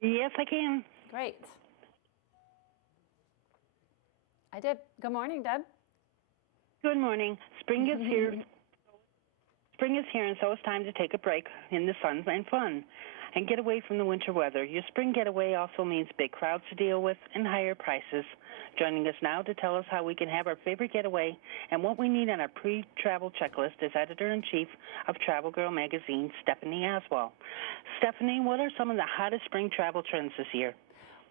Yes, I can. Great. I did. Good morning, Deb. Good morning. Spring is here. Spring is here, and so it's time to take a break in the sun and fun and get away from the winter weather. Your spring getaway also means big crowds to deal with and higher prices. Joining us now to tell us how we can have our favorite getaway and what we need on our pre-travel checklist is Editor-in-Chief of Travel Girl magazine, Stephanie Oswald. Stephanie, what are some of the hottest spring travel trends this year?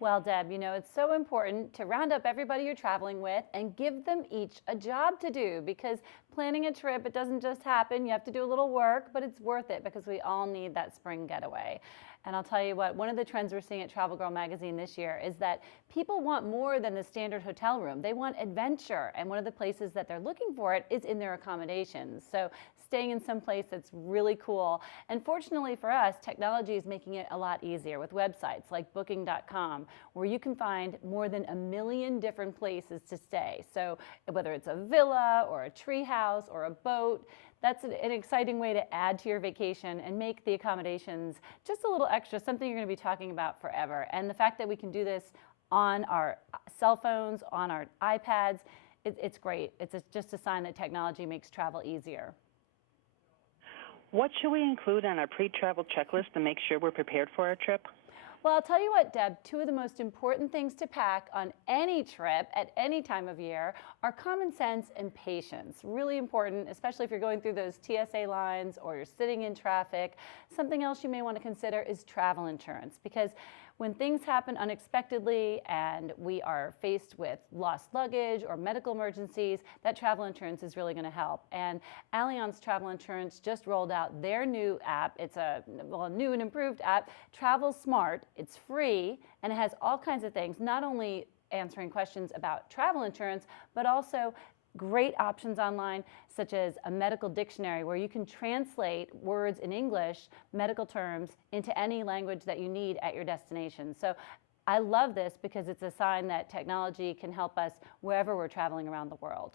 Well, Deb, it's so important to round up everybody you're traveling with and give them each a job to do, because planning a trip, it doesn't just happen. You have to do a little work, but it's worth it because we all need that spring getaway. And I'll tell you what, one of the trends we're seeing at Travel Girl magazine this year is that people want more than the standard hotel room. They want adventure, and one of the places that they're looking for it is in their accommodations. So staying in some place that's really cool. And fortunately for us, technology is making it a lot easier with websites like booking.com, where you can find more than 1 million different places to stay. So whether it's a villa or a tree house or a boat, that's an exciting way to add to your vacation and make the accommodations just a little extra, something you're going to be talking about forever. And the fact that we can do this on our cell phones, on our iPads, it's great. It's just a sign that technology makes travel easier. What should we include on our pre-travel checklist to make sure we're prepared for our trip? Well, I'll tell you what, Deb, two of the most important things to pack on any trip at any time of year are common sense and patience. Really important, especially if you're going through those TSA lines or you're sitting in traffic. Something else you may want to consider is travel insurance, because when things happen unexpectedly and we are faced with lost luggage or medical emergencies, that travel insurance is really going to help. And Allianz Travel Insurance just rolled out their new app. It's a new and improved app, Travel Smart. It's free, and it has all kinds of things, not only answering questions about travel insurance, but also great options online, such as a medical dictionary where you can translate words in English, medical terms, into any language that you need at your destination. So I love this because it's a sign that technology can help us wherever we're traveling around the world.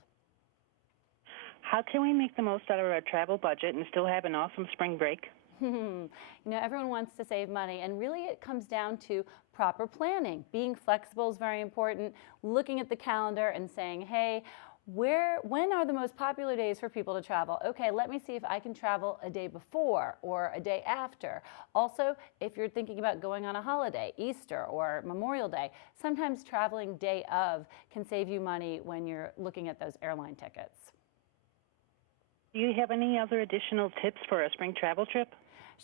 How can we make the most out of our travel budget and still have an awesome spring break? Everyone wants to save money, and really it comes down to proper planning. Being flexible is very important. Looking at the calendar and saying, hey, when are the most popular days for people to travel? Okay, let me see if I can travel a day before or a day after. Also, if you're thinking about going on a holiday, Easter or Memorial Day, sometimes traveling day of can save you money when you're looking at those airline tickets. Do you have any other additional tips for a spring travel trip?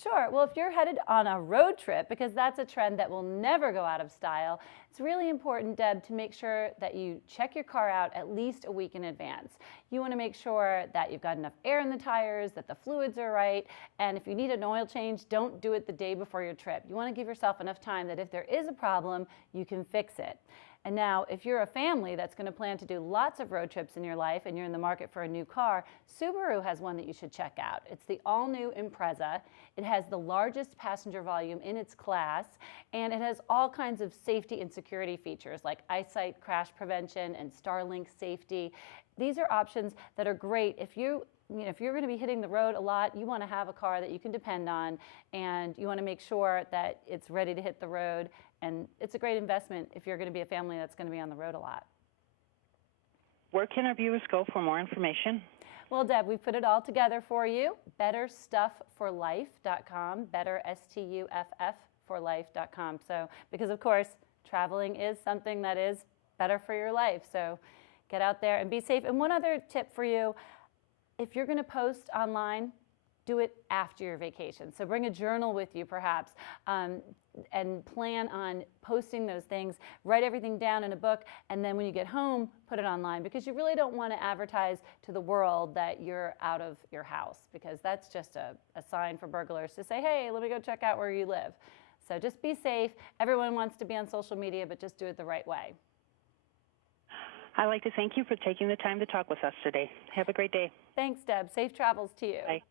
Sure. Well, if you're headed on a road trip, because that's a trend that will never go out of style, it's really important, Deb, to make sure that you check your car out at least a week in advance. You want to make sure that you've got enough air in the tires, that the fluids are right, and if you need an oil change, don't do it the day before your trip. You want to give yourself enough time that if there is a problem, you can fix it. And now, if you're a family that's going to plan to do lots of road trips in your life and you're in the market for a new car, Subaru has one that you should check out. It's the all-new Impreza. It has the largest passenger volume in its class, and it has all kinds of safety and security features like eyesight crash prevention and Starlink safety. These are options that are great if you're going to be hitting the road a lot. You want to have a car that you can depend on, and you want to make sure that it's ready to hit the road. And it's a great investment if you're going to be a family that's going to be on the road a lot. Where can our viewers go for more information? Well, Deb, we've put it all together for you. BetterStuffForLife.com, better STUFF for life.com. So, because of course, traveling is something that is better for your life. So get out there and be safe. And one other tip for you, if you're going to post online, do it after your vacation. So bring a journal with you perhaps, and plan on posting those things. Write everything down in a book, and then when you get home, put it online, because you really don't want to advertise to the world that you're out of your house, because that's just a sign for burglars to say, hey, let me go check out where you live. So just be safe. Everyone wants to be on social media, but just do it the right way. I'd like to thank you for taking the time to talk with us today. Have a great day. Thanks, Deb. Safe travels to you. Bye.